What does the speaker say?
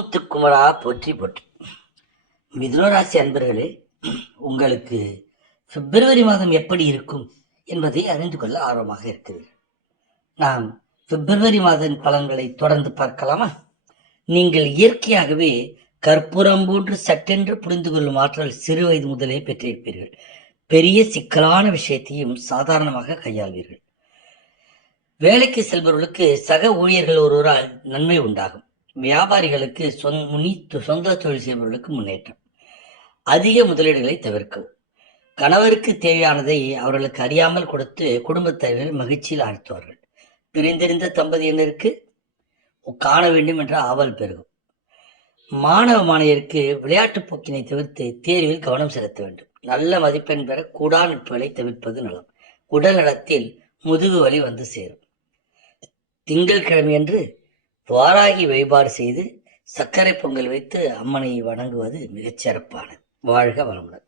முத்துக்குமரா போற்றி போற்றி. மிதுனராசி அன்பர்களே, உங்களுக்கு பிப்ரவரி மாதம் எப்படி இருக்கும் என்பதை அறிந்து கொள்ள ஆர்வமாக இருக்கிறீர்கள். நாம் பிப்ரவரி மாத பலன்களை தொடர்ந்து பார்க்கலாமா? நீங்கள் இயற்கையாகவே கற்பூரம் போன்று சட்டென்று புரிந்து கொள்ளும் ஆற்றல் சிறு வயது முதலே பெற்றிருப்பீர்கள். பெரிய சிக்கலான விஷயத்தையும் சாதாரணமாக கையாள்வீர்கள். வேலைக்கு செல்பவர்களுக்கு சக ஊழியர்கள் ஒருவரால் நன்மை உண்டாகும். வியாபாரிகளுக்கு சொந்த தொழில் செய்பவர்களுக்கு முன்னேற்றம். அதிக முதலீடுகளை தவிர்க்கவும். கணவருக்கு தேவையானதை அவர்களுக்கு அறியாமல் கொடுத்து குடும்பத்தினரை மகிழ்ச்சியில் ஆழ்த்துவார்கள். பிரிந்திருந்த தம்பதியினருக்கு காண வேண்டும் என்ற ஆவல் பெருகும். மாணவ மாணவியருக்கு விளையாட்டு போக்கினை தவிர்த்து தேர்வில் கவனம் செலுத்த வேண்டும். நல்ல மதிப்பெண் பெற கூடா நட்புகளை தவிர்ப்பது நலம். உடல் நலத்தில் முதுகு வலி வந்து சேரும். திங்கட்கிழமையன்று வாராகி வழிபாடு செய்து சர்க்கரை பொங்கல் வைத்து அம்மனை வணங்குவது மிகச் சிறப்பானது. வாழ்க வளமுடன்.